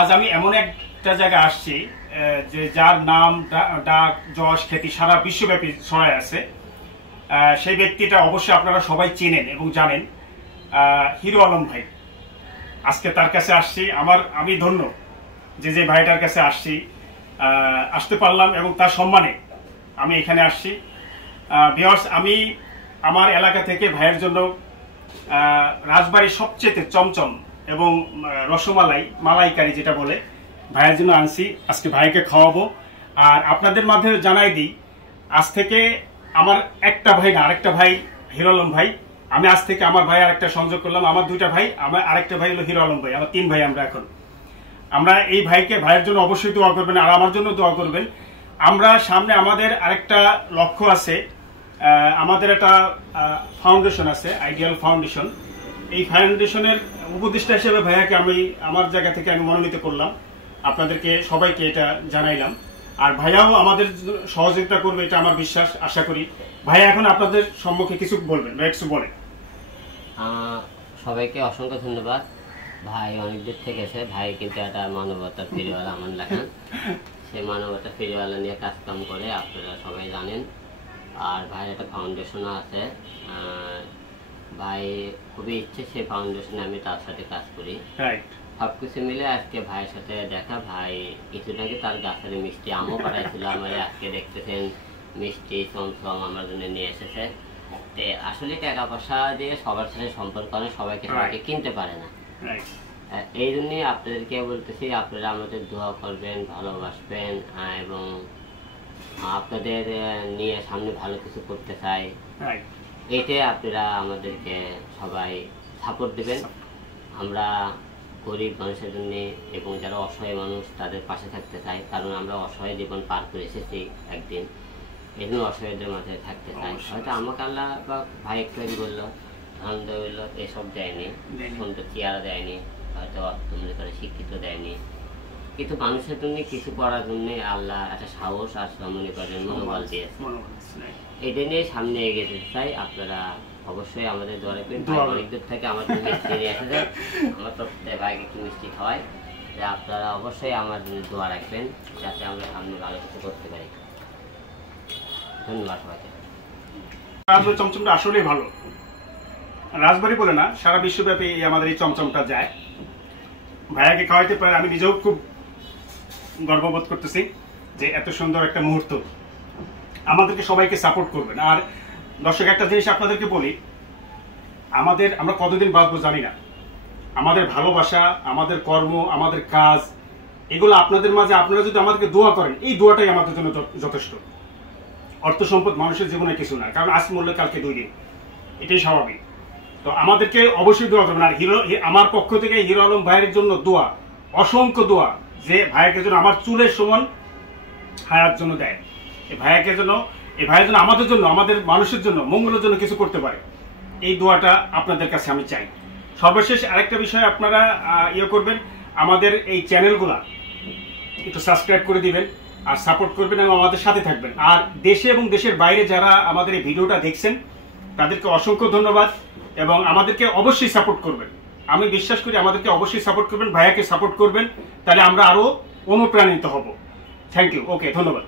আজ আমি এমন একটা জায়গায় আসছি যে যার নাম ডাক যশ খ্যাতি সারা বিশ্বব্যাপী ছড়ায় আছে। সেই ব্যক্তিটা অবশ্যই আপনারা সবাই চেনেন এবং জানেন, হিরো আলম ভাই। আজকে তার কাছে আসছি, আমি ধন্য যে ভাইটার কাছে আসতে পারলাম এবং তার সম্মানে আমি এখানে আসছি। ভিউয়ার্স, আমি আমার এলাকা থেকে ভাইয়ের জন্য রাজবাড়ির সবচেয়ে চমচম এবং মালাইকারি যেটা বলে ভাইয়ের জন্য আনছি। আজকে ভাইকে খাওয়াবো। আর আপনাদের মাধ্যমে জানাই দিই, আজ থেকে আমার একটা ভাই না, আরেকটা ভাই হিরো আলম ভাই। আমি আজ থেকে আমার ভাই আরেকটা সংযোগ করলাম। আমার দুইটা ভাই, আমার আরেকটা ভাই হলো হিরো আলম ভাই। আমার 3 ভাই আমরা এই ভাইয়ের জন্য অবশ্যই দোয়া করবেন আর আমার জন্য দোয়া করবেন। আমরা সামনে আমাদের আরেকটা লক্ষ্য আছে। আমাদের একটা ফাউন্ডেশন আছে, আইডিয়াল ফাউন্ডেশন। এই ফাউন্ডেশনের উপদেষ্টা হিসেবে ভাইয়াকে আমি আমার জায়গা থেকে মনোনীত করলাম। আপনাদেরকে সবাইকে এটা জানাইলাম। আর ভাইয়াও আমাদের সহযোগিতা করবে, এটা আমার বিশ্বাস, আশা করি। ভাইয়া এখন আপনাদের সম্মুখে কিছু বলবেন, কিছু বলেন। সবাইকে অসংখ্য ধন্যবাদ। ভাই অনেক দূর থেকে এসে, ভাই কিন্তু একটা মানবতার ফেরিওয়ালা আমার লেখেন। সেই মানবতার ফেরিওয়ালা নিয়ে কাজ কাম করে, আপনারা সবাই জানেন। আর ভাইয়ের একটা ফাউন্ডেশনও আছে। ভাই খুবই ইচ্ছে সেই ফাউন্ডেশনে আমি তার সাথে কাজ করি। সবকিছু মিলে আজকে ভাইয়ের সাথে দেখা। ভাই কিছুদিন আগে তার গাছের মিষ্টি আমও পাঠাইছিল আমার। আজকে দেখতেছেন মিষ্টি চমচম আমার জন্য নিয়ে এসেছে। আসলে টাকা পয়সা দিয়ে সবার সাথে সম্পর্ক করে, সবাইকে কিনতে পারে না। এই জন্যই আপনাদেরকে বলতেছি, আপনারা আমাদের দোয়া করবেন, ভালোবাসবেন এবং আপনাদের নিয়ে সামনে ভালো কিছু করতে চাই। এইটাই আপনারা আমাদেরকে সবাই সাপোর্ট দেবেন। আমরা গরিব মানুষের জন্য এবং যারা অসহায় মানুষ তাদের পাশে থাকতে চাই, কারণ আমরা অসহায় জীবন পার করে এসেছি একদিন। এই জন্য অসহায়দের মাঝে থাকতে চাই। হয়তো আমাকে আল্লাহ বা ভাই একটু বললো আনন্দ হইলো, এসব দেয়নি, সুন্দর চেয়ারা দেয়নি, হয়তো মনে করে শিক্ষিত দেয়নি, কিন্তু মানুষের জন্য কিছু করার জন্য আল্লাহ একটা সাহস আর মনে করেন মনোবল দিয়েছে। এটা নিয়ে সামনে এগিয়ে যেতে চাই। আপনারা অবশ্যই আমাদের দোয়া রাখবেন। অনেক দূর থেকে আমার মিষ্টি নিয়ে এসেছে, আমার তো ভাইকে একটু মিষ্টি খাওয়াই। আপনারা অবশ্যই আমার জন্য দোয়া রাখবেন যাতে আমরা সামনে ভালো কিছু করতে পারি। ধন্যবাদ সবাইকে। রাজবাড়ির চমচমটা আসলেই ভালো। রাজবাড়ি বলে না, সারা বিশ্বব্যাপী আমাদের এই চমচমটা যায়। ভাইয়াকে খাওয়াইতে পারে আমি নিজেও খুব গর্ববোধ করতেছি যে এত সুন্দর একটা মুহূর্ত। আমাদেরকে সবাইকে সাপোর্ট করবেন। আর দর্শক, একটা জিনিস আপনাদেরকে বলি, আমরা কতদিন বাঁচবো জানি না। আমাদের ভালোবাসা, আমাদের কর্ম, আমাদের কাজ, এগুলো আপনাদের মাঝে আপনারা যদি আমাদেরকে দোয়া করেন, এই দোয়াটাই আমাদের জন্য যথেষ্ট। অর্থ সম্পদ মানুষের জীবনে কিছু না, কারণ আজ মরলে কালকে 2 দিন, এটাই স্বাভাবিক। তো আমাদেরকে অবশ্যই দোয়া করবেন। আর আমার পক্ষ থেকে হিরো আলম ভাইয়ের জন্য দোয়া, অসংখ্য দোয়া, যে ভাইয়াকে যেন আমার চুলের সমান হায়াত জন্য দেয়। এই ভাইয়ের জন্য আমাদের জন্য, আমাদের মানুষের জন্য, মঙ্গলের জন্য কিছু করতে পারে। এই দোয়াটা আপনাদের কাছে আমি চাই। সর্বশেষ আরেকটা বিষয়, আপনারা করবেন, আমাদের এই চ্যানেলগুলা একটু সাবস্ক্রাইব করে দিবেন আর সাপোর্ট করবেন এবং আমাদের সাথে থাকবেন। আর দেশে এবং দেশের বাইরে যারা আমাদের এই ভিডিওটা দেখছেন তাদেরকে অসংখ্য ধন্যবাদ এবং আমাদেরকে অবশ্যই সাপোর্ট করবেন। আমি বিশ্বাস করি আমাদেরকে অবশ্যই সাপোর্ট করবেন, ভাইয়াকে সাপোর্ট করবেন, তাহলে আমরা আরো অনুপ্রাণিত হব। Thank you. ওকে, ধন্যবাদ।